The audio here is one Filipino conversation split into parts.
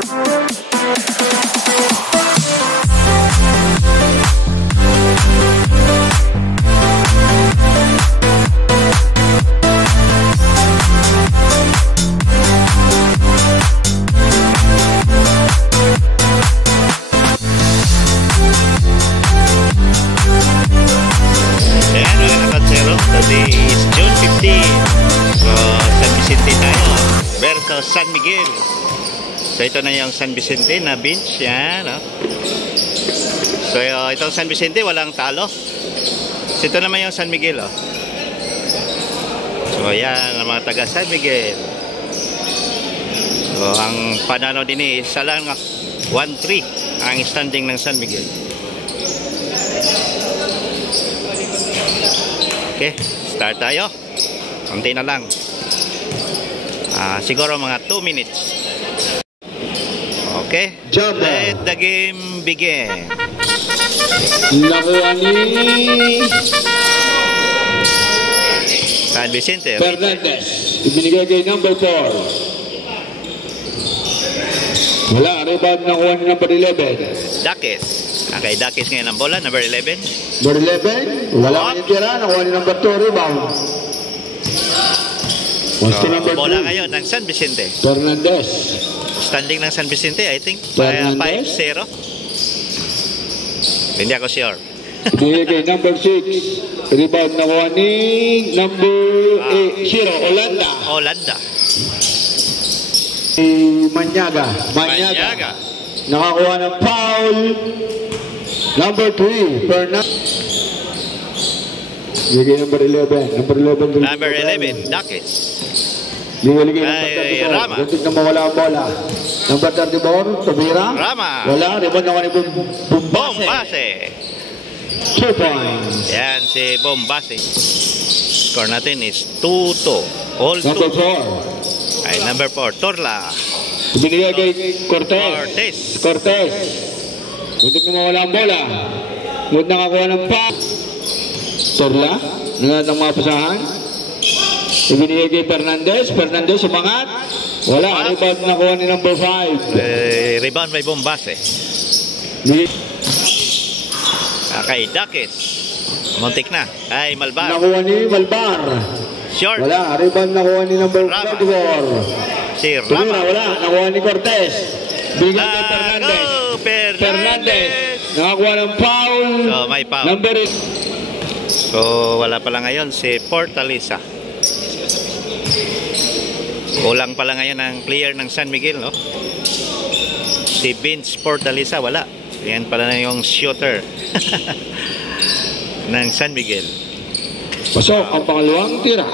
Today is June 15. So, San Vicente tayo versus San Miguel. So, ito na yung San Vicente na bench. Yan, no? So, itong San Vicente, walang talo. So, ito naman yung San Miguel, oh. So, yan, ang mga taga San Miguel. So, ang pananaw din isa lang 1-3 ang standing ng San Miguel. Okay, start tayo. Konti na lang. Siguro mga 2 minutes. Okay, let the game begin. Nakuha ni San Vicente Fernandez. Ibinigay kay number 4. Wala, rebound nakuha ni number 11. Dakis. Okay, Dakis ngayon ang bola, number 11. Number 11, wala kang tira, nakuha ni number 2, rebound. So, bola ngayon ng San Vicente. Fernandez. Standing ng San Vicente, I think, 5-0. Hindi ako sure. Bigay kay number 6. Rebound nakuha ni number 0, Olanda. Olanda. Manyaga. Nakakuha ng foul. Number 3, Fernandez. Bigay number 11. Number 11, Dakis. Bigay number 34. Rama. Buntik na mawala ang bola. Number 34, Tobira. Rama. Wala, rebound nakuha ni Bombase. 2 points. Yan si Bombase. Score natin is 2-2. All 2. Number 4. Ay, number 4, Torla. Binigay kay Cortez. Buntik na mawala ang bola. Ngunit nakakuha ng pass. Torla. Nangat ang mga pasahan. Ibinigay kay Fernandez. Sumangat. Wala. Rebound nakuha ni number 5. Rebound by Bombase. Okay, Dakis. Muntik na. Ay, Malbar. Nakuha ni Malbar. Short. Wala. Rebound nakuha ni number 34. Si Rama. Wala. Nakuha ni Cortez. Bigay kay Fernandez. Nakakuha ng foul. So, may foul. Number 8. So, wala pala ngayon si Fortaleza. Kulang pala ngayon ang player ng San Miguel, no? Si Vince Fortaleza, wala. Yan pala na yung shooter ng San Miguel. Pasok ang pangalawang tira.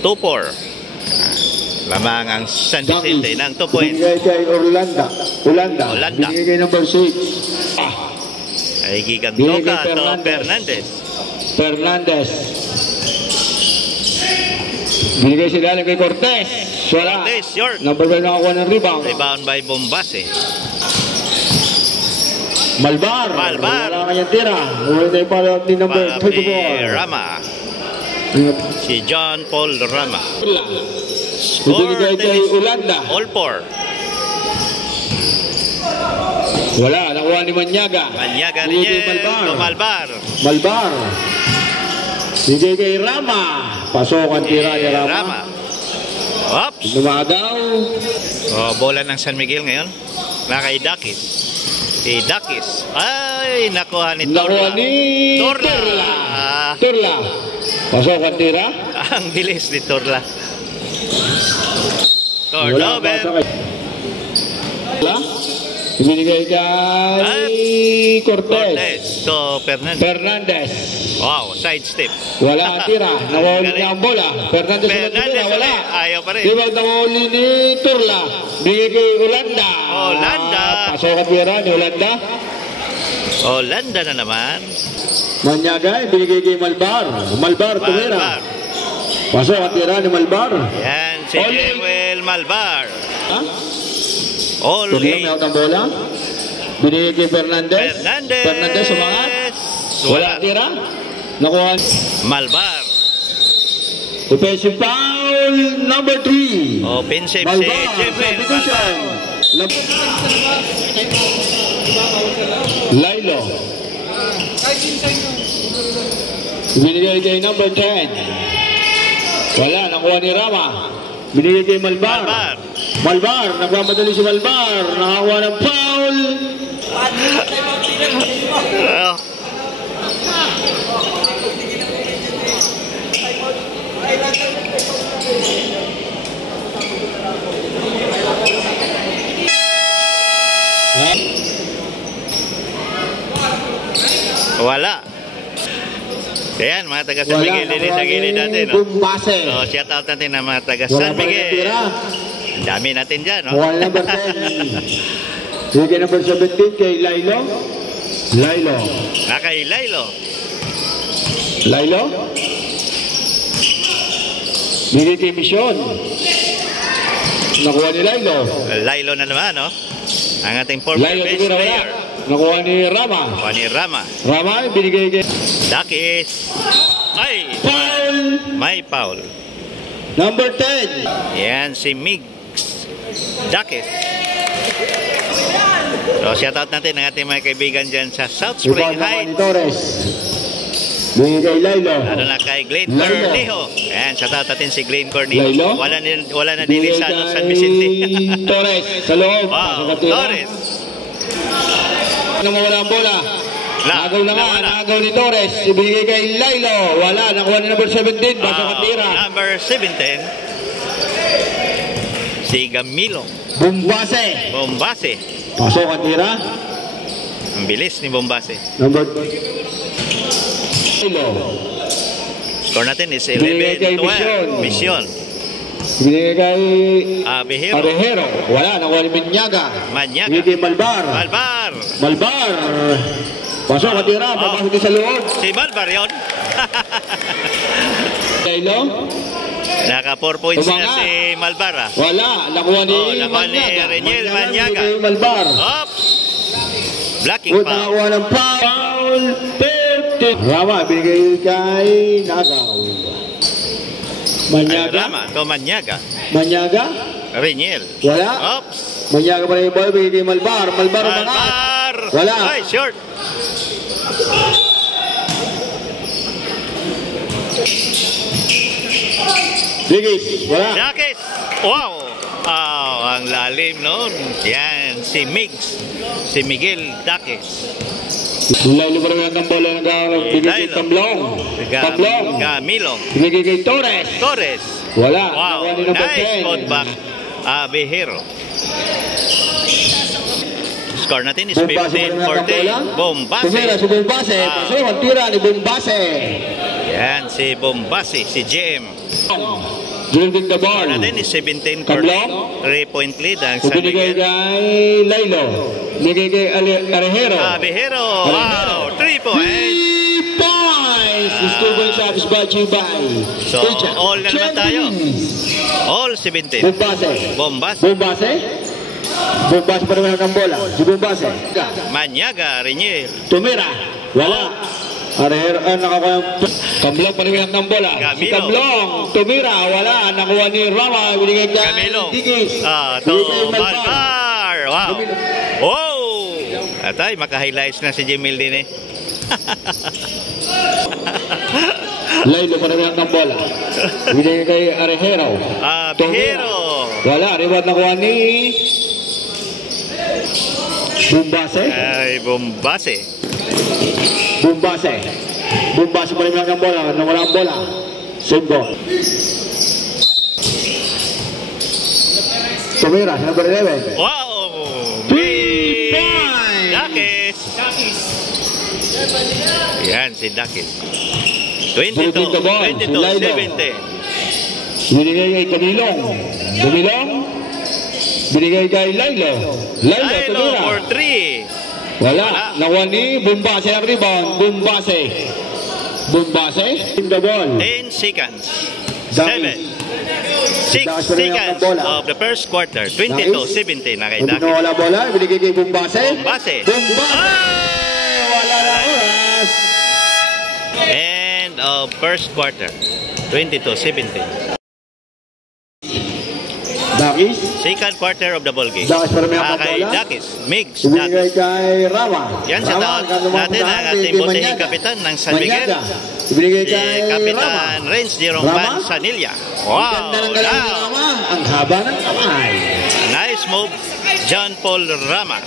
2-4. Lamang ang San Vicente ng 2 points. Binigay kay Olanda. Binigay kay number 6. Ay gigantoka to Fernandez. Binigay sila kay Cortez. Wala. Cortez, short. Number 5 nakakuha ng rebound. Rebound by Bombase. Malbar. Wala kanyang tira. Ulit ay pala ni number 24. Rama. Si John Paul Rama. Binigay kay Olanda. All 4. Wala. Nakuha ni Manyaga. Rin yan. Malbar. Bigay kay Rama. Pasok ang tira ni Rama. Oops. Dumadaw. Bola ng San Miguel ngayon. Na kay Dakis. Si Dakis. Ay, nakuha ni Torla. Torla. Pasok ang tira. Ang bilis ni Torla. Tordover. Ibinigay kay Cortez. To Fernandez. Wow, side step. Wala ang tira. Nawawali niya ang bola. Fernandez wala. Ayaw pa rin. Diba nawawali ni Torla. Bigay kay Olanda. Pasok ang tira ni Olanda. Olanda na naman. Manyaga, binigay kay Malbar. Tumira. Pasok ang tira ni Malbar. Yan, si Jewel Malbar. All May out ang bola. Binigay kay Fernandez. Sumangat. Wala tira. Nakuha. Malbar. Offensive foul number 3. Offensive si Jewel Malbar. Lailo. Binigay kay number 10. Wala, nakuha ni Rama. Binigay kay Malbar. Malbar, nagmamadali si Malbar. Nakakuha ng foul. Wala. Ayan, mga taga San Miguel, din sa gilid natin. No? So, shout out natin ng mga taga San Miguel. Ang dami natin dyan. No? Wala number 10. Sige, number 17 kay Lailo. Lailo. Kay Lailo. Lailo. Bigay kay Mission. Nakuha ni Lailo. Lailo na naman, no? Ang ating former base player. Nakuha ni Rama. Nakuha ni Rama. Rama, binigay kay Dakis. Ay! Foul! May foul. Number 10. Yan si Migs Dakis. So, shoutout natin ang ating mga kaibigan dyan sa South Spring Heights. Torres. Binigay kay Lailo. Lalo na kay Glenn Cornejo. Ayan, shoutout natin si Glenn Cornejo. Wala na din sa San Vicente. Torres, sa loob. Wow, Torres. Nawala ang bola. Nagaw na nga, nagaw ni Torres. Ibigay kay Lailo. Wala, nakuha ni number 17. Pasok ang tira. Number 17. Si Gamilo. Bombase. Pasok ang tira. Ang bilis ni Bombase. Number 11. Score natin is 11-12. Mission. Binigay kay Abejero. Wala, nakuha ni Manyaga. Binigay kay Malbar. Pasok ang tira. Papasok din sa loob. Si Malbar yun. Lailo. Naka 4 points na si Malbar. Wala, nakuha ni Reniel Manyaga. Malbar. Oops. Blocking foul. Nakakuha ng foul. Rama, binigay kay Nagaw. Manyaga. Manyaga? Reniel. Wala. Oops. Manyaga pa rin yung ball, binigay kay Malbar. Malbar. Wala. Ay, short. Digis. Wala. Dakis. Wow. Ang lalim noon. Yan, si Migs. Si Miguel Dakis. Lailo pa rin ang bola ng bigay kay Tamblong. Gamilo. Bigay kay Torres. Wala. Wow. Nice putback. Abejero. Score natin is 15-14. Bombase. Si Bombase. Pasok ang tira ni Bombase. Yan, si Bombase. Si JM. Driving the ball. Score natin is 17-14. 3-point lead ang San Miguel. Binigay kay Lailo. Binigay kay Abejero. Wow. 3 points. 3 points. The student shot is brought to you by. So, all na naman tayo. All 17. Bombase. Bombase pa rin ang bola. Si Bombase. Manyaga, Reniel. Tumira. Wala. Arehero, nakakuha Kamblong pa rin ang bola. Si Kamblong. Tumira. Wala. Nakuha ni Rama. Binigay kay Gamilo. Digis. Malbar. Wow. Oh! Atay, maka-highlights na si Jemil din eh. Lailo pa rin ang bola. Binigay kay Arehero. Wala. Reward nakuha ni Bombase. Bombase pa rin ang bola. Nawala ang bola. Sumbo. Tumira, number 11. Wow! 3 points! Dakis. Yan, si Dakis. 22-17. Binigay kay Camilong. Binigay kay Lailo. Tumira. For 3. Wala. Nakuha ni Bombase ang rebound. Bombase. In the ball. 10 seconds. 6 seconds of the first quarter. 22-17 na kay Dakis. Wala bola. Binigay kay Bombase. Wala na oras. End of first quarter. 22-17. Dakis. Second quarter of the ball game. Dakis para may hapang Kay bola. Dakis. Migs. Ibinigay kay Rama. Yan sa taon natin ang ating bosehing kapitan ng San Miguel. Ibinigay Si kay Kapitan Rama. Renz Jerome Rama. Manzanilla. Ang ganda ng galaw ni Wow! Rama. Ang haba ng kamay. Nice move, John Paul Rama.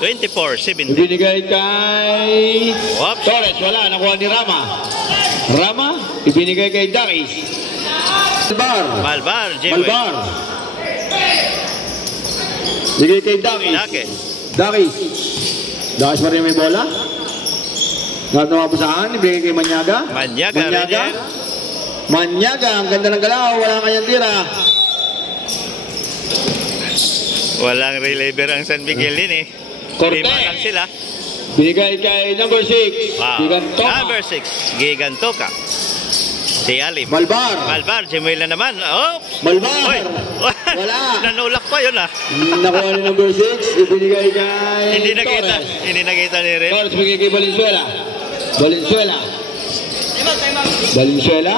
24-17. Ibinigay kay Whoops. Torres. Wala. Nakuha ni Rama. Rama. Ibinigay kay Dakis. Malbar, Jewel. Malbar. Ibinigay kay Dakis. Dakis. Dakis. Dakis pa rin may bola. Lahat ng mapusahan. Ibigay kay Manyaga. Manyaga rin yan. Manyaga. Ang ganda ng galaw. Wala kanyang tira. Walang reliever ang San Miguel din eh. Cortez. 5 lang sila. Binigay kay number 6. Wow. Gigantoka. Number 6, Gigantoka. Si Alim. Malbar. Malbar, Jemuel na naman. Oops! Malbar. Oy. Wala. Nanulak pa yun ah. Nakuha ni number 6. Ibinigay kay Hindi nakita. Torres. Hindi nakita ni Ren. Torres bigay kay Valenzuela. Valenzuela. Valenzuela.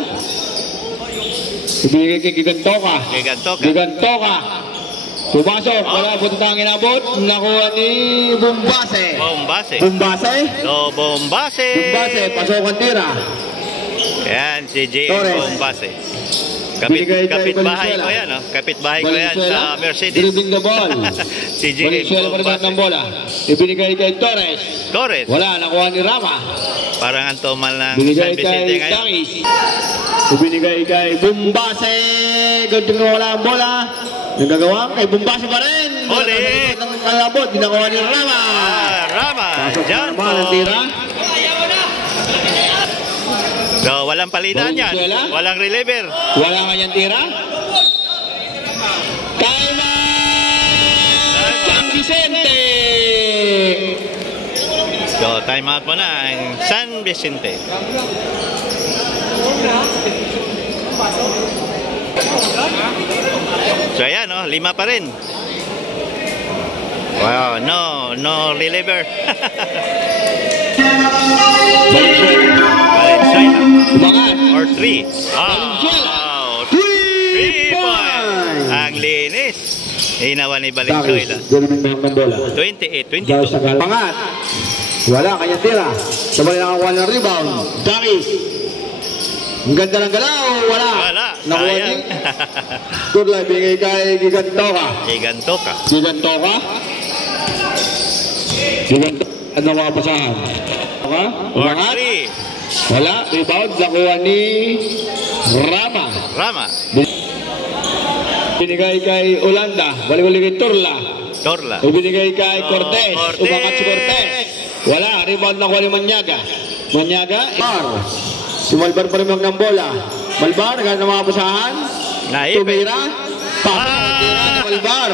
Ibinigay kay Gigantoka. Gigantoka. Gigantoka. Pumasok. Wala puntang inabot. Nakuha ni Bumbase. Bombase. Bumbase. So, Bombase. Bumbase. Pasok ang tira. Yan, si J.M. Torres. Bombase. Binigay kay Kapit bahay Valenzuela. ko yan, no? Kapit bahay ko yan sa Mercedes. Dribbling the ball. Si J.M. Valenzuela pa rin ng Bombase. bola. Ibinigay kay Torres. Torres. Wala. Nakuha ni Rama. Parang ang tumal ng San Binigay Vicente kay ngayon. Dakis. Ibinigay kay Bumbase. Gantung na wala ang bola. Nagagawa kay Bumbase pa rin. Huli. Ang kalabot. Ginakuha ni Rama. Rama. Pasok John naman ang tira. So, walang palitan yan. Valenzuela. Walang reliever. Wala kanyang tira. Time out! San Vicente. So, time out mo na ang San Vicente. So, ayan, no? 5 pa rin. Wow, no reliever. Valenzuela. Umangat. Or 3. Valenzuela. Wow. 3 points. points. Ang linis. Hinawa ni Valenzuela. Galing ng bola. 28-22. Pangat. Wala kanyang tira. Sabay nakakuha ng rebound. Dakis. Ang ganda ng galaw. Wala. Wala. Nakuha ni Sayang. Turla. Bigay kay Gigantoka. Gigantoka. Gigantoka. Gigantoka. Ano mga pasahan? Or Umangat. 3. Wala. Rebound. Nakuha ni Rama. Rama. Binigay kay Olanda. Balik-balik kay Turla. Torla. Ibinigay kay Cortez. Cortez. Umangat si Cortez. Wala. Rebound na kuha ni Manyaga. Manyaga. Si Malbar pa rin ng bola. Malbar. Gano'n ng mga pasahan. Naipit. Tumira. Tira ni Malbar.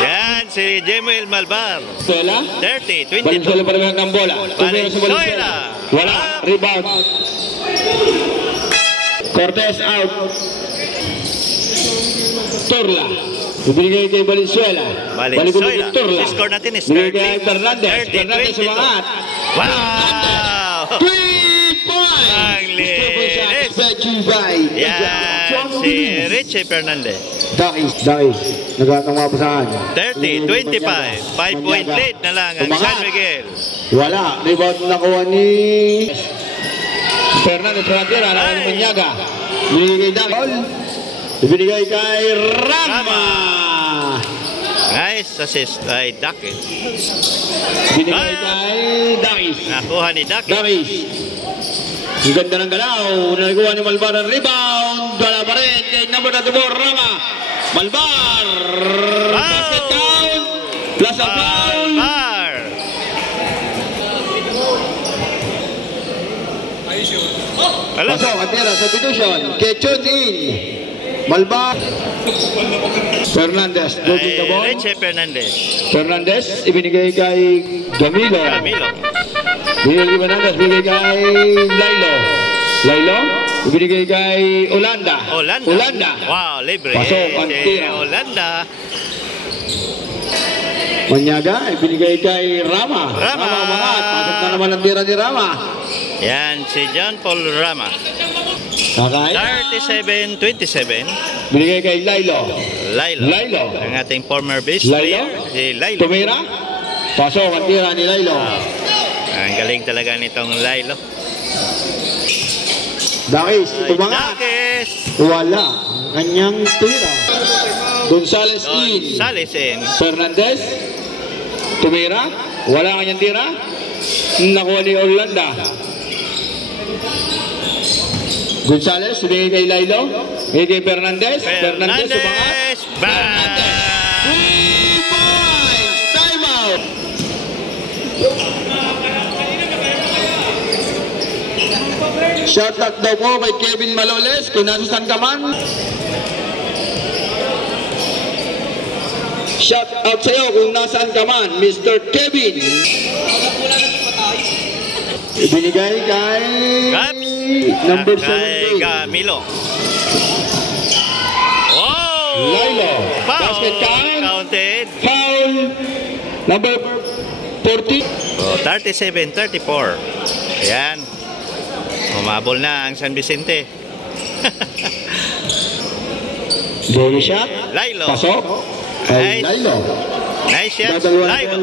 Yan, si Jemuel Malbar. Valenzuela. 30-22. Valenzuela pa rin ng bola. Tumira si Valenzuela. Valenzuela. Wala. Rebound. Cortez out. Turla. Ibinigay kay Valenzuela. Valenzuela. Balik-balik kay Turla. Si score natin is Ibinigay kay 30. Fernandez. Fernandez 30-22. umangat. Wow! 3 points! Ang linis. Yan, si Richie Fernandez. Dakis. Nagkatang mga pasahan. 30-25. 5-point lead na lang ang Umangat. San Miguel. Wala. Rebound nakuha ni Fernandez. Fernandez. Nakuha ni Manyaga. Ibinigay kay Dakis. Ibinigay kay Rama. Nice assist kay Dakis. Ibinigay kay Dakis. Nakuha ni Dakis. Dakis. Ang ganda ng galaw. Nagawa ni Malbar ang rebound. Wala pa rin. Kay number 4, Rama. Malbar. Basket count. Plus a foul. Malbar. Alam. Pasok at tira. Substitution. Ketchut in. Malbar. Fernandez. Looking the ball. Richie Fernandez. Fernandez. Ibinigay kay Camilo. Camilo. Binigay kay Fernandez. Binigay kay Lailo. Ibinigay kay Olanda. Olanda. Wow, libre. Pasok ang Si tira. Olanda. Manyaga. Ibinigay kay Rama. Rama. Umangat. Pasok na naman ang tira ni Rama. Yan, si John Paul Rama. Nakay. 37-27. Binigay kay Lilo. Lilo. Ang ating former base player. Si Lilo. Tumira. Pasok ang tira ni Lilo. Ang galing talaga nitong Lilo. Dakis. Tumanga. Dakis. Wala. Kanyang tira. Gonzales in. Fernandez. Tumira. Wala kanyang tira. Nakuha ni Orlando. Gonzales, binigay kay Lilo. Binigay kay Fernandez. Fernandez, sumangat. Fernandez. 3 points. Time out. Shout out daw po kay Kevin Maloles kung nasa saan ka man. Shout out sa iyo kung nasaan ka man, Mr. Kevin. Ibinigay kay number 17. Gamilo. Oh! Lilo. Basket count. Counted. Foul. Number 40. Oh, 37-34. Ayan. Umabol na ang San Vicente. Ball shot. Lilo. Pasok. Ay, Lilo. Nice shot. Lilo.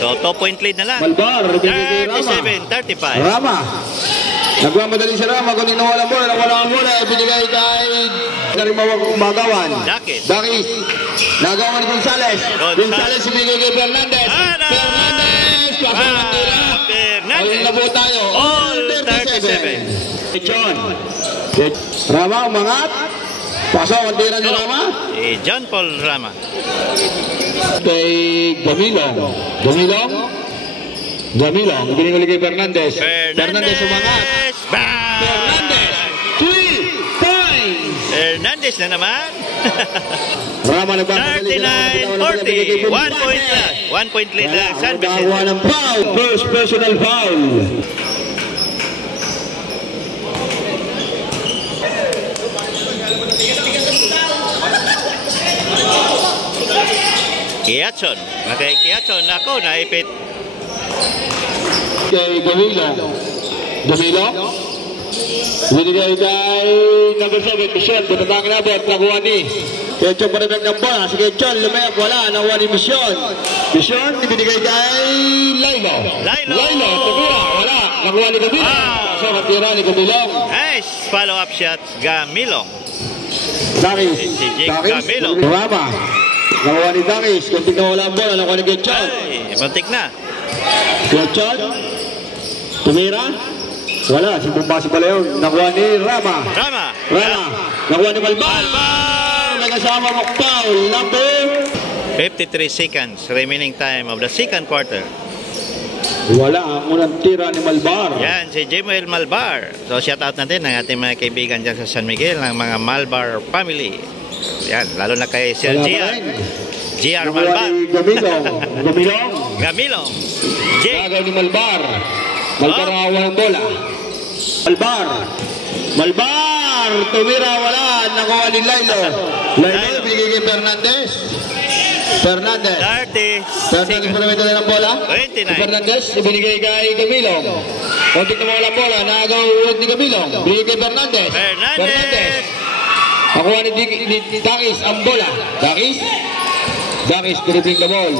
So, 2-point lead na lang. Malbar. 37-35. Rama. Nagmamadali si Rama. Kung nawala ang bola. Ibinigay kay Magawan. Dakis. Nagawan ni Gonzales. Gonzales ibinigay kay Fernandez. Fernandez. Pasok ang tira. Ayun na po tayo. All 37. John. Rama umangat. Pasok ang tira ni Rama. Si John Paul Rama. Kay Gamilong. Ibinigay kay Fernandez. Fernandez umangat. Fernandez. 3 points. Fernandez na naman. Rama nagpapadali. 39-40. 1 point lang. 1 point lead lang. San Vicente. Nakakuha ng foul. First personal foul. Kiatson. Kay Kiatson. Ako, naipit. Kay Gamilong. Binigay kay number 7, Mission. Bunatang inabot. Nakuha ni Ketchon pa rin ng bola. Si Ketchon, lumayap. Wala. Nakuha ni Mission. Mission, ibinigay kay Lilo. Tumira. Wala. Nakuha ni Gamilong. So, natira ni Gamilong. Nice follow-up shot. Gamilong. Dakis. Gamilong. Rama. Nakuha ni Dakis. Kung tignan wala ang bola, nakuha ni Ketchon. Ay, muntik na. Ketchon. Tumira. Wala. Si Bumbasi pala yun. Nakuha ni Rama. Nakuha ni Malbar. May kasama mo foul. Number 53 seconds. Remaining time of the second quarter. Wala. Ang unang tira ni Malbar. Yan, si Jemuel Malbar. So, shout out natin ang ating mga kaibigan dyan sa San Miguel, ng mga Malbar family. Yan, lalo na kay Sir GR Malbar. Gamilong. Tagay ni Malbar. Malbar ang awa ng bola. Malbar. Tumira, wala. Nakuha ni Lilo. Lilo, binigay kay Fernandez. Fernandez pa naman ito ng bola. 29. Fernandez, ibinigay kay Gamilong. Kunti na wala bola. Nakagawad ni Gamilong. Binigay kay Fernandez. Nakuha ni Dakis ang bola. Dakis, dribbling the ball.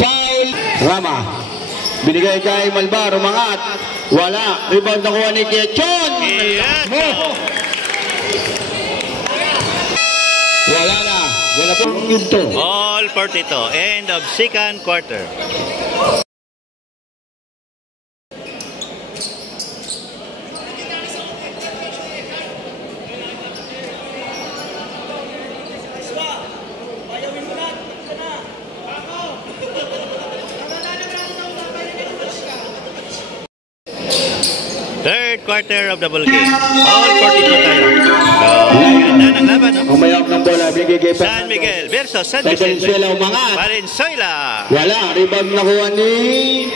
Foul. Rama. Binigay kay Malbar, umangat. Wala. Rebound nakuha ni Ketchon. Wala na. Wala po ito. All 42. End of second quarter. Third quarter of the ball game. All 42 tayo. So, ganda ng laban, no? Umayok ng bola. Binigay kay San Miguel versus San Vicente. Valenzuela. Wala. Rebound nakuha ni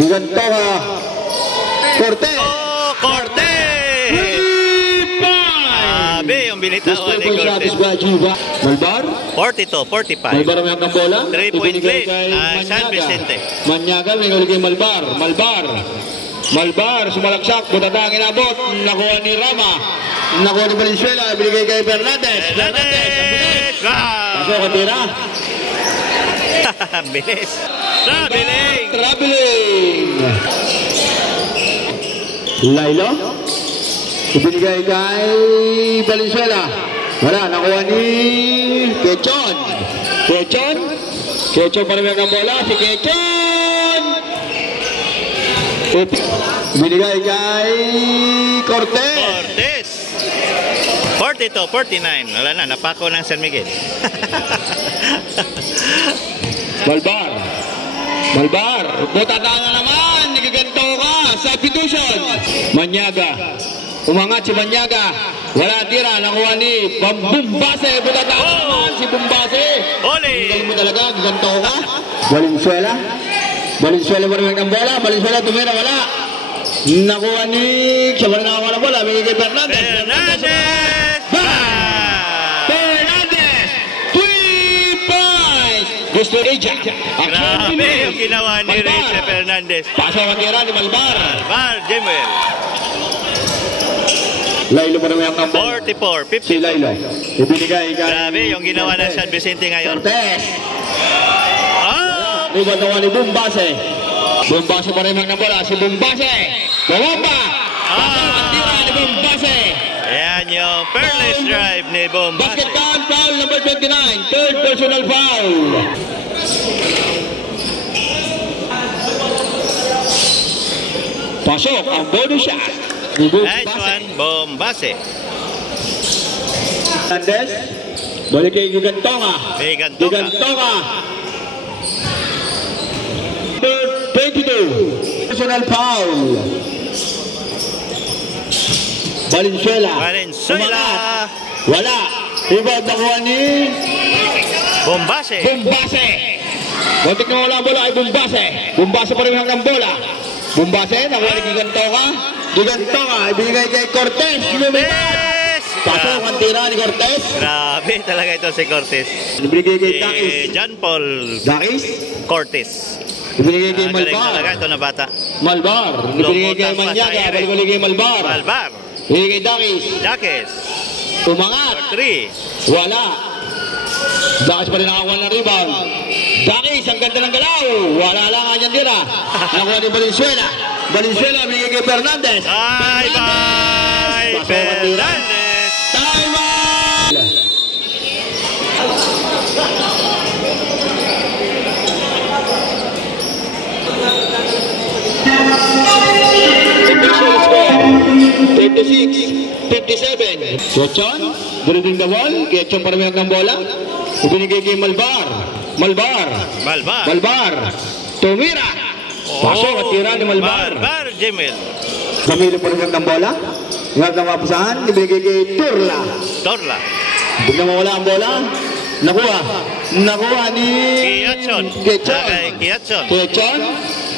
Bigantoha. Cortez. Sabi yung binitawan ni Cortez. Malbar. 42-45. Malbar umayok ng bola. 3-point lead. San Vicente. Manyaga. Binigay kay Malbar. Malbar, sumalagsak, butatang inabot, nakuha ni Rama, nakuha ni Valenzuela, binigay kay Fernandez. Fernandez! Pasok ang tira. Bilis. Traveling! Lailo, ibinigay kay Valenzuela. Wala, nakuha ni Quechon. Quechon para ng bola, si Quechon. Binigay kay Cortez. 42-49. Wala na, napako ng San Miguel. Malbar, butatanga naman, nagiganto ka, substitution. Manyaga, umangat si Manyaga, wala tira, nakuha ni Bumbase, butatanga naman si Bumbase. Oli! Galing mo talaga, giganto ka. Valenzuela marimag ng bola, Valenzuela tumira, wala. Nakuha ni, siya ba nakakuha ng bola, bigay kay Fernandez. Fernandez! 3 points! Gusto Eja. Grabe yung ginawa ni Reyes Fernandez. Pasok ang tira ni Malbar. Jemuel. Lailo pa naman ang 44-50. Si Lailo. Ibinigay kay... Grabe yung ginawa ng San Vicente ngayon. Cortez. Oh! Riba nawa ni Bumbase. Bumbase pa rin ang bola. Si Bumbase. Bumba. Pasok ang tira ni Bumbase. Ayan yung fearless drive ni Bumbase. Basket count, foul number 29. Third personal foul. Pasok ang bonus shot. Nice one, Bumbase. Fernandez. Balik kay Gigantonga. Gigantonga. Number 22. Personal foul. Valenzuela. Wala. Rebound nakuha ni Bumbase. Buntik na wala ang bola ay Bumbase. Bumbase pa rin hanggang bola. Bumbase, nakuha ni Gigantonga. Ibinigay kay Cortez. Pasok ang tira ni Cortez. Grabe talaga ito si Cortez. Ibinigay kay Dakis. John Paul Cortez. Ibinigay kay Galing talaga Malbar. ito na bata. Ibinigay kay Manyaga. Ibinigay kay Malbar. Ibinigay kay Dakis. Umangat. 3. Wala. Dakis pa rin nakakuha ng rebound. Dakis, ang ganda ng galaw. Wala lang ang kanyang tira. Nakuha ni Valenzuela. Binigay kay Fernandez. Bye-bye, Fernandez. Time out! Official score 36-57. Quechon, dribbling the ball. Quechon para mayroon ng bola. Ibinigay kay Malbar. Tumira. Pasok at tira ni Malbar. Jemuel. Gamilo pa rin ng bola. Ingat ng mapasahan. Ibinigay kay Torla. Biglang mawala ang bola. Nakuha ni Quechon.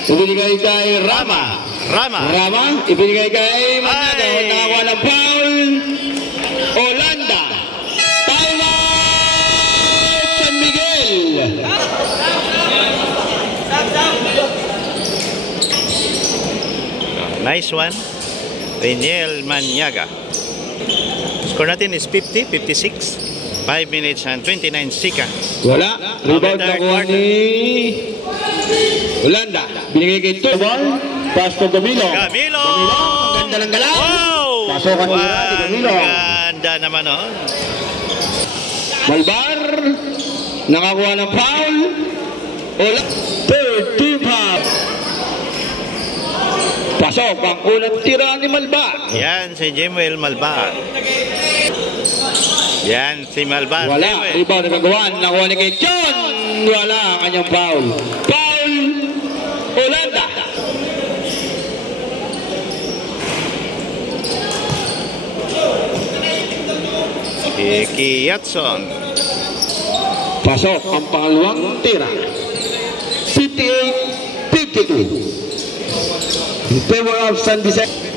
Ibinigay kay Rama. Ibinigay kay Manyaga. Nakakuha ng foul. Olanda. Time out! San Miguel. Nice one. Reniel Manyaga. Score natin is 50-56. 5 minutes and 29 seconds. Wala. Rebound nakuha ni Olanda. Binigay kay Tubal. Pass to Camilo. Ang ganda ng galaw. Pasok ang tira ni Camilo. Ganda naman oh. Malbar. Nakakuha ng foul. Third team foul. Pasok ang unang tira ni Malbar. Yan si Jemuel Malbar. Wala. Rebound na gagawan. Nakuha ni Quechon. Wala ang kanyang foul. Olanda. Yatson. Pasok ang pangalawang tira. 58-52. In favor of San Vicente.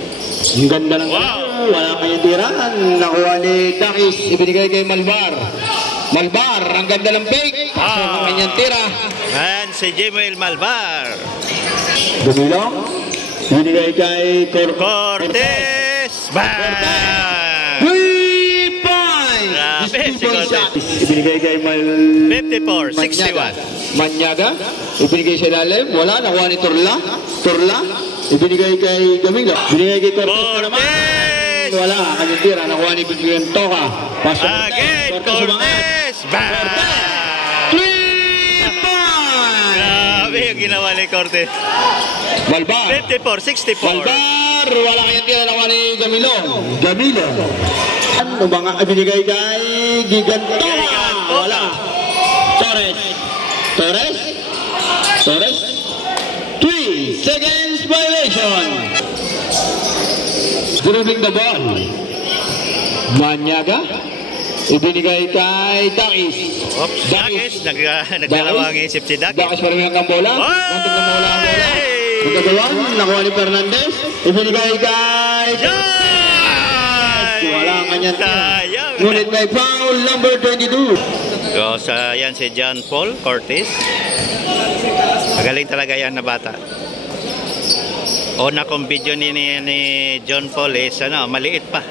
Ang ganda ng wala kanyang tira. Nakuha ni Dakis. Ibinigay kay Malbar. Ang ganda ng fake. Pasok ang kanyang tira. And si Jemuel Malbar. Dumilong. Binigay kay Cortez. Bang! 3 points! Grabe, si Cortez. Ibinigay kay 54-61. Manyaga. Ibinigay sa ilalim. Wala. Nakuha ni Turla. Ibinigay kay Gamilo. Ibinigay kay Cortez naman. Wala. Kanyang tira. Nakuha ni Bigyan Toka. Pasok. Again, Cortez. Bang! 3 points! Grabe yung ginawa ni Cortez. Malbar. 54-64. Malbar. Wala kanyang tira. Nakuha ni Gamilo. Ano ba nga ibinigay kay Gigan Toka? Wala. Torres. 3 seconds violation. Dribbling the ball. Manyaga. Ibinigay kay Dakis. Oops, Dakis. Naglalawang isip si Dakis. Dakis pa rin ang bola. Muntik na mawala ang bola. Magkagawan. Nakuha ni Fernandez. Ibinigay kay wala ang kanyang tira. Ngunit may foul number 22. So, yan si John Paul Cortez. Magaling talaga yan na bata. Una kong video ni John Paul is maliit pa.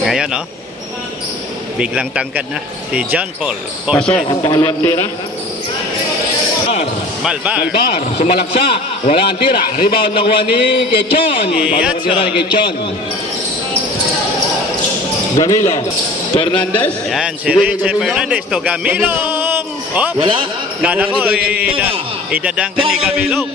Ngayon biglang tangkad na si John Paul Cortez. Pasok ang pangalawang tira. Malbar. Sumalaksak. Wala ang tira. Rebound nakuha ni Quechon. Pangalawang tira ni Quechon. Gamilo. Fernandez. Yan si Richie Fernandez to Gamilo. Wala. Kala ko idadang ka ni Gamilo.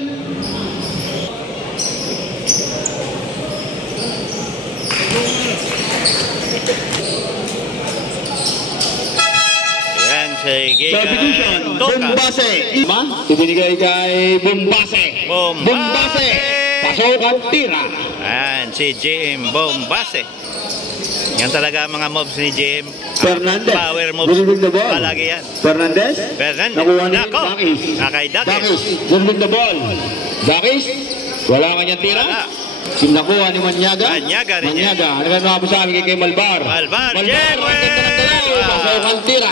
Yan si Gigan Toka. Bombase. Ibinigay kay Bombase. Pasok ang tira. Yan si JM Bombase. Yan talaga ang mga moves ni JM. Fernandez. Power moves. Palagi yan. Fernandez. Nakuha ni Dakis. Nakay Dakis. Dribbling the ball. Dakis. Wala kanyang tira. Nakuha ni Manyaga. Manyaga. Ano ba mga sa amin kay Malbar? Jemel. Pasok ang tira.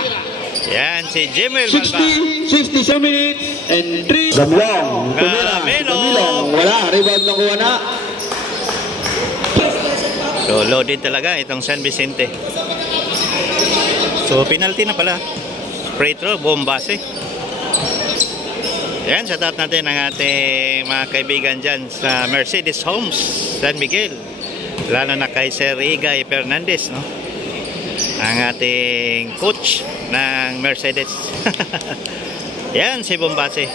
Yan si Jemel 60 minutes and 3. Gamilong. Wala. Rebound nakuha na. So, loaded talaga itong San Vicente. So, penalty na pala. Free throw, Bombase. Yan, shout out natin ang ating mga kaibigan dyan sa Mercedes Homes, San Miguel. Lalo na kay Sir Igay Fernandez, no? Ang ating coach ng Mercedes. Yan, si Bombase.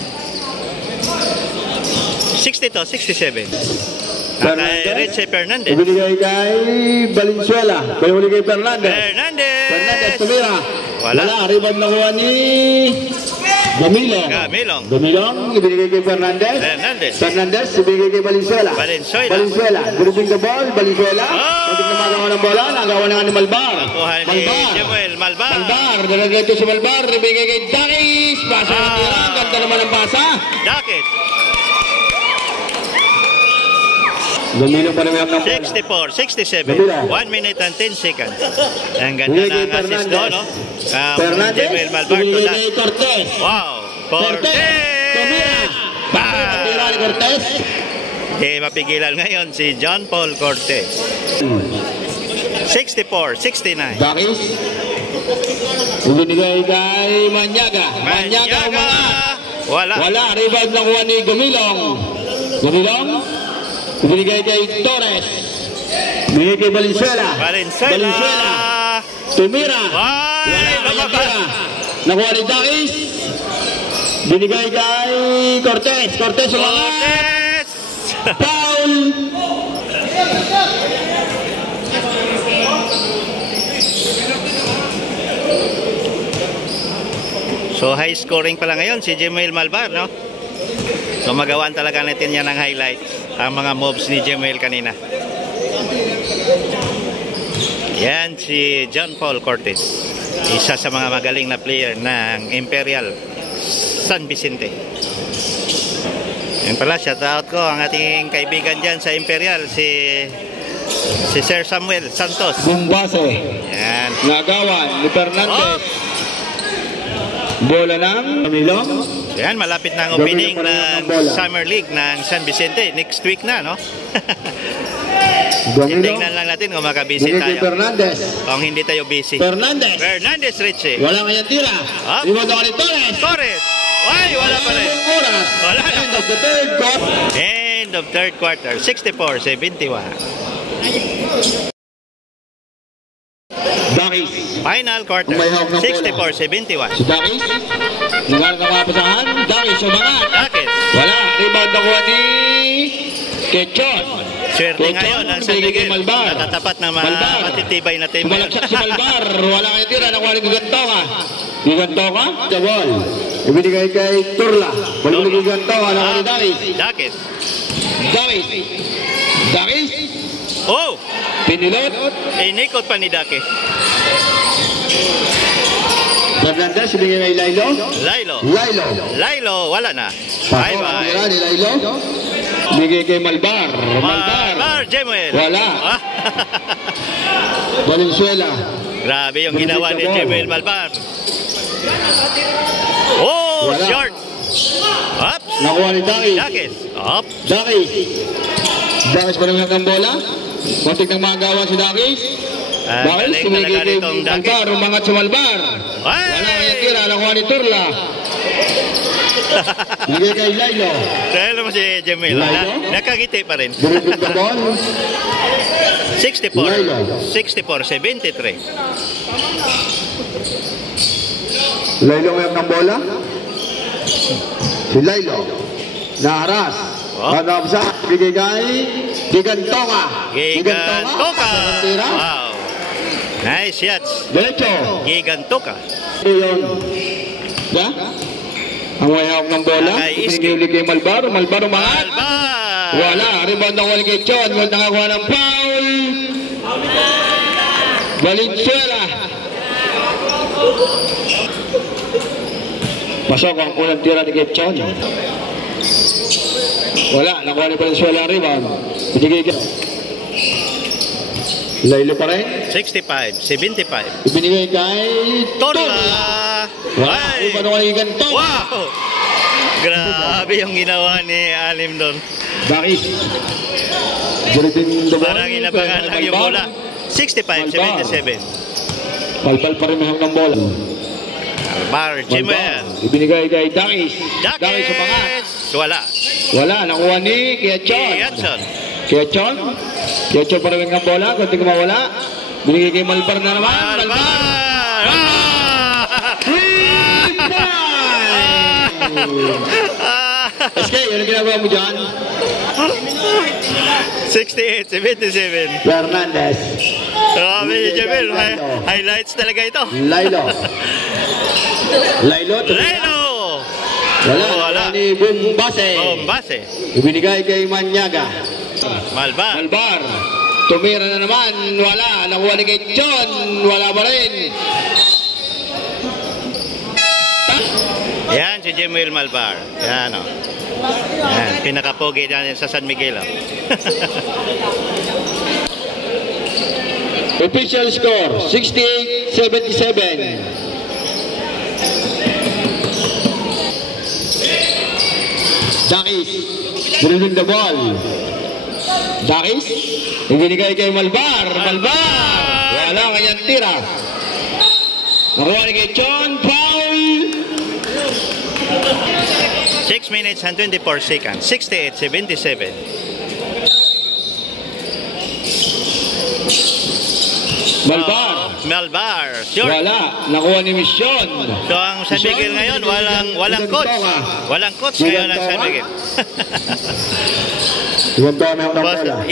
62-67. Kay Richie Fernandez. Ibinigay kay Valenzuela. Kaya uli kay Fernandez. Fernandez tumira. Wala. Rebound nakuha ni Gamilong. Ibinigay kay Fernandez. Ibinigay kay Valenzuela. Dribbling the ball. Valenzuela. Muntik na magawa ng bola. Nagawa na nga ni Malbar. Malbar. Dalagay ito si Malbar. Ibinigay kay Dakis. Basa na tira. Ganda naman ang basa. Dakis. Gamilo pa naman ang 64-67. 1 minute and 10 seconds. Ang ganda ng assist doon, no? Fernandez. Cortez. Wow. Cortez. Cortez. Mapigilan ngayon si John Paul Cortez. 64-69. Dakis. Ibinigay kay Manyaga. Wala. Rebound nakuha ni Gamilong. Ibinigay kay Torres. Ibinigay kay Valenzuela. Tumira. Nakuha ni Dakis. Binigay kay Cortez. Foul. So high scoring pala ngayon si Jemel Malbar, no? So magawaan talaga natin yan ng highlights. Ang mga moves ni Jemel kanina. Yan si John Paul Cortez. Isa sa mga magaling na player ng Imperial San Vicente. Yan pala, shout out ko ang ating kaibigan dyan sa Imperial, si Sir Samuel Santos. Bombase. Yan. Nagawan ni Fernandez. Bola ng Camilo. Yan, malapit na ang opening ng Summer League ng San Vicente. Next week na, no? Tingnan lang natin kung makabisi tayo. Fernandez. Kung hindi tayo busy. Fernandez, Richie. wala kayang tira. Rebound ako ni Torres. Ay, wala pa rin. Wala na. End of the third quarter. End of third quarter. 64-71. Dakis. Final quarter. 64-71. Si Dakis. Nagalang ang mapasahan. Dakis, umangat. Dakis. Wala. Rebound ako ni Quechon. Swerte ngayon ang San Miguel. Natatapat na matitibay na team. Malagsak si Malbar. Wala kayo tira. Nakuha ni Gigantoka. Gigantoka. The ball. Ibinigay kay Turla. Balik ni Gigantoka. Nakuha ni Dakis. Dakis. Oh! Pinilot. Inikot pa ni Dakis. Fernandez. Ibinigay kay Lailo. Wala na. Bye-bye. Bigay kay Malbar. Jemuel. Wala. Valenzuela. Grabe yung ginawa ni Jemuel Malbar. Oh, wala. Short. Up. Nakuha ni Dakis. Up. Dakis pa rin ang bola. Kontik ng magawa si Dakis. Dakis, tumigil kay Malbar. Umangat si Malbar. Wala kayang tira. Nakuha ni Turla. Bigay kay Lailo. Kaya mo si Jemuel. Nakangiti pa rin. 64-73. Lailo ngayon ng bola. Si Lailo. Naharas. Panapsa. Bigay kay Gigantoka. Wow. Nice shots. Diretso. Gigantoka. Ang wayawag ng bola. Pinigili kay Malbar. Malbar umangat. Wala. Rebound ng wali kay Chon. Wala nakakuha ng foul. Valenzuela. Pasok ang unang tira ni kay Chon. Wala. Nakuha ni Valenzuela ang rebound. Pinigili kay Lailo pa rin. 65-75. Ibinigay kay Torla. Wow! Grabe yung ginawa ni Alim doon. Dakis. Parang inabangan lang yung bola. 65-77. Palpal pa rin ng bola. Jemuel. Ibinigay kay Dakis. Dakis umangat. Wala. Nakuha ni Quechon pa rin ng bola. Kunti kumawala. Binigay kay Malbar na naman. SK, ano ginagawa mo dyan? 68-77. Fernandez. Grabe ni Jemuel. Highlights talaga ito. Lailo. Wala. Ni Bombase. Ibinigay kay Manyaga. Malbar. Tumira na naman. Wala. Nakuha ni kay John. Wala pa rin. Yan si Jemuel Malbar. Yan o. Yan. Pinakapogi yan sa San Miguel. Official score 68-77. Dakis. Dribbling the ball. Dakis. Ibinigay kay Malbar. Wala kayang tira. Nakuha ni kay John. Foul. 6 minutes and 24 seconds. 68-77. Malbar. Sure. Wala. Nakuha ni Mission. So ang San Miguel ngayon, walang coach. Walang coach ngayon ang San Miguel.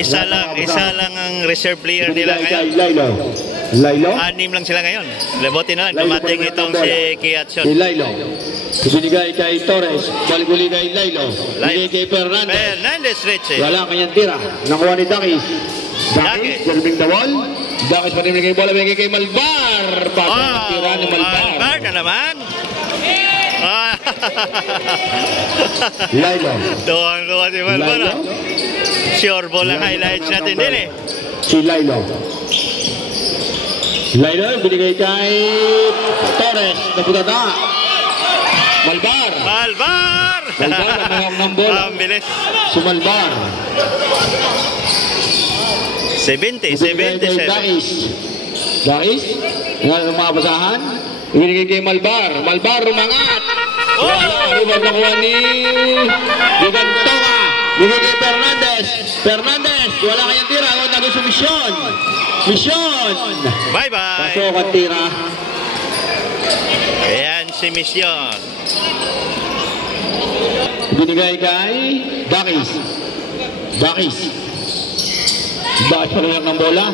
Isa lang ang reserve player nila ngayon. Lailo. 6 lang sila ngayon. Lebuti na lang. Dumating itong si Kiatson. Lailo. Ibinigay kay Torres. Baliguli kay Lailo. Ibinigay kay Fernandez Richie. Wala kanyang tira. Nakuha ni Dakis. Serving the wall. Dakis pa rin kay bola. Ibinigay kay Malbar. Tira ni Malbar. Malbar na naman. Lailo. Tuwang-tuwa si Malbar. Sure ball ang highlights natin din eh. Si Lailo. Binigay kay Torres. Napunta na. Malbar. Malbar! Malbar, ang mayroong ng bola. Ang bilis. Si Malbar. 70, Ibinigay kay 77. Dais. Dais. Nga ang mga basahan. Ibinigay kay Malbar. Malbar, rumangat. Rebound nakuha ni Gigantoka. Ibinigay kay Fernandez. Fernandez, wala kayang tira. Huwag na gusto Mission. Mission. Bye-bye. Pasok ang tira. Ayan si Mission. Ibinigay kay Dakis. Dakis. Bakit pa rin ng bola?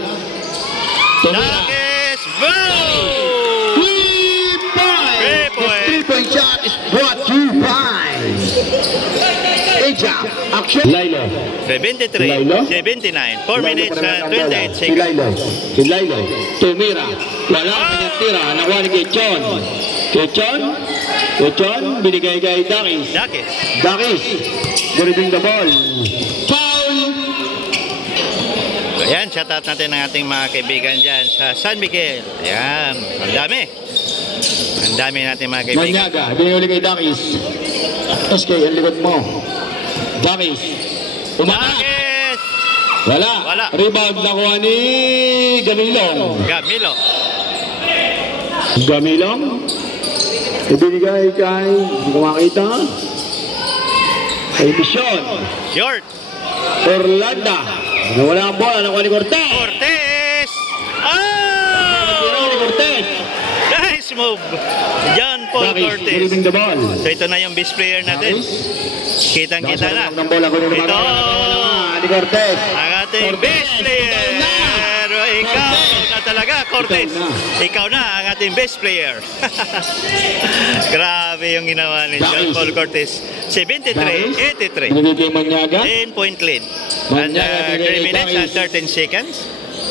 Tumira. Dakis, boom! 3 points! This 3-point shot is brought to you by Eja. Action. Lilo. 73, Lilo? 79. 4 minutes and 28 Si seconds. Lilo. Si Lilo. Tumira. Wala kanyang tira. Nakuha ni Kechon. Kechon. Kechon. Binigay kay Dakis. Dakis. Dakis. Delivering the ball. Foul. Ayan, shoutout natin ang ating mga kaibigan dyan sa San Miguel. Ayan, ang dami. Ang dami natin mga kaibigan. Manyaga. Binigay kay Dakis. SK, ang likod mo. Dakis. Umakas. Dakis! Wala. Wala. Rebound nakuha ni Gamilong. Gamilo. Gamilong. Ibinigay kay, hindi ko makita. Kay Mission. Short. Orlando. Nawala ang bola. Nakuha ni Cortez. Cortez! Tira Oh! ni Cortez. Nice move. John Paul Dakis, Cortez. delivering the ball. So ito na yung best player natin. Kitang-kita na. Ng bola ko rin Ito. ni Cortez. Ang ating best player. Ikaw na talaga, Cortez. Ikaw na ang ating best player. Grabe yung ginawa ni John Paul Cortez. 73-83. Binigay kay Manyaga. 10-point lead. And Manyaga, 3 minutes and Dakis. 13 seconds.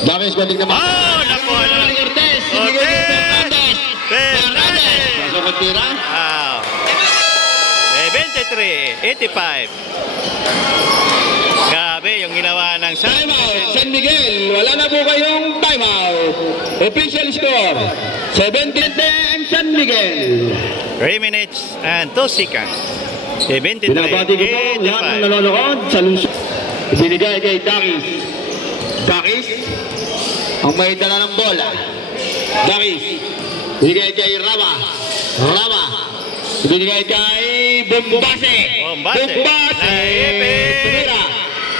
Dakis, balik naman. Oh, nakuha na. Ni Cortez. Binigay kay Fernandez. Fernandez. Pasok ang tira. Wow. 73-85. Grabe yung ginawa ng Timeout, San Miguel. Wala na po kayong timeout. Official score, 17-10 San Miguel. 3 minutes and 2 seconds. Binabati ko po lahat ng 73-85. nanonood sa lungsod. Binigay kay Dakis. Dakis, ang may dala ng bola. Dakis, binigay kay Rama. Rama, binigay kay Bombase. Bombase. Naipit. Tumira.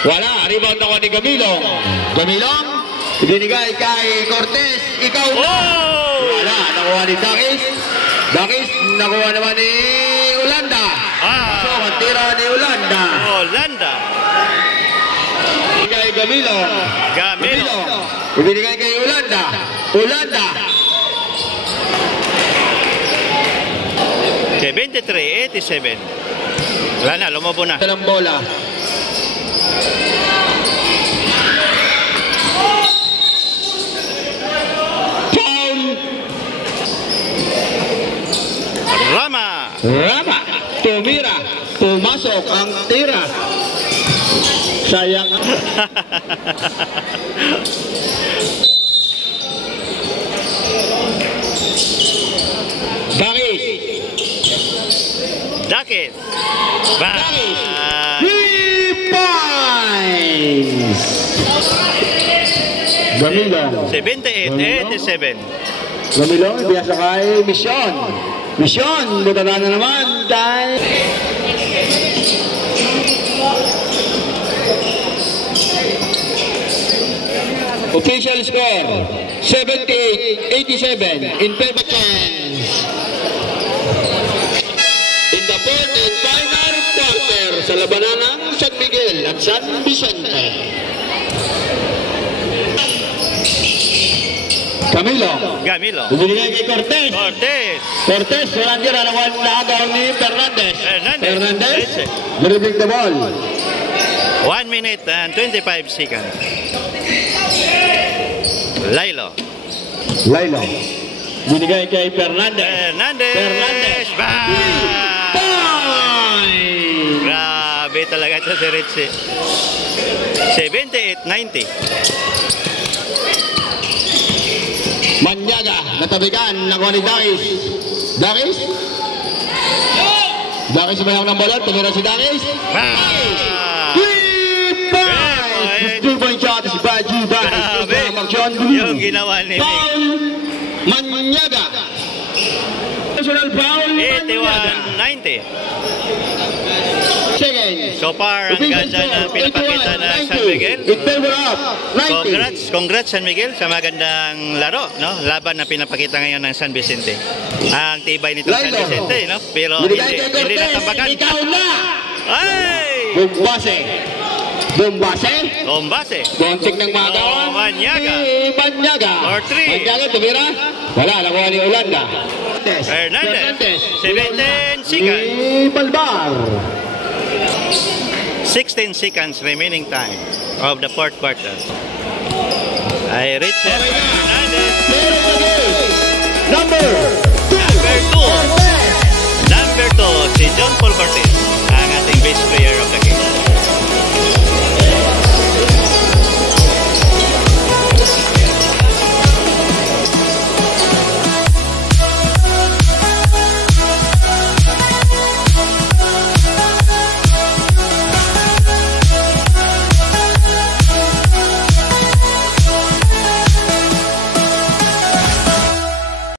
Wala, rebound ako ni Gamilong. Gamilong, binigay kay Cortez. Ikaw na. Oh! Wala, nakuha ni Dakis. Dakis, nakuha naman ni Ulanda. So, ang tira ni Ulanda. Holanda. Kay Gamilong. Gamilo. Ibinigay kay Ulanda. Ulanda. 73-87. Wala na, lumobo na. Dalang bola. Foul. Rama. Rama. Tumira. Pumasok ang tira. Sayang. Dakis. Dakis. Bye. 3 points. Gamilong. 78-87. Gamilong, biyasa kay Mission. Mission, butala na naman kay... Official score, 78-87 in favor chance. In the fourth and final quarter sa labanan ng San Miguel at San Vicente. Camilo. Gamilo. Ibinigay kay Cortez. Cortez. Cortez, walang tira. Nakagaw ni Fernandez. Fernandez. Fernandez, dribbling the ball. 1 minute and 25 seconds. Lailo. Lailo. Binigay kay Fernandez. Fernandez. Fernandez. Bye. Point! Grabe talaga ito si Richie. 78-90. Manyaga, natabigan, nakuha ni Dakis. Dakis? Dakis sumayang ng bola. Tumira si Dakis. Ah! 3 point shot si Baji. Grabe! Yung ginawa ni Mick. Foul Manyaga. National foul Manyaga. 81-90. Second. So far, ang ganda na pinapakita na San Miguel. Congrats San Miguel sa magandang laro, no? Laban na pinapakita ngayon ng San Vicente. Ang tibay nito San Vicente, no? Pero hindi natambakan. Ikaw na! Ay! Bombase. Kontik ng magawan. Manyaga. Manyaga. Or 3. Manyaga, tumira. Wala, nakuha ni Olanda. Hernandez. 17 seconds. Balbar. 16 seconds remaining time of the fourth quarter. Richard Hernandez. Number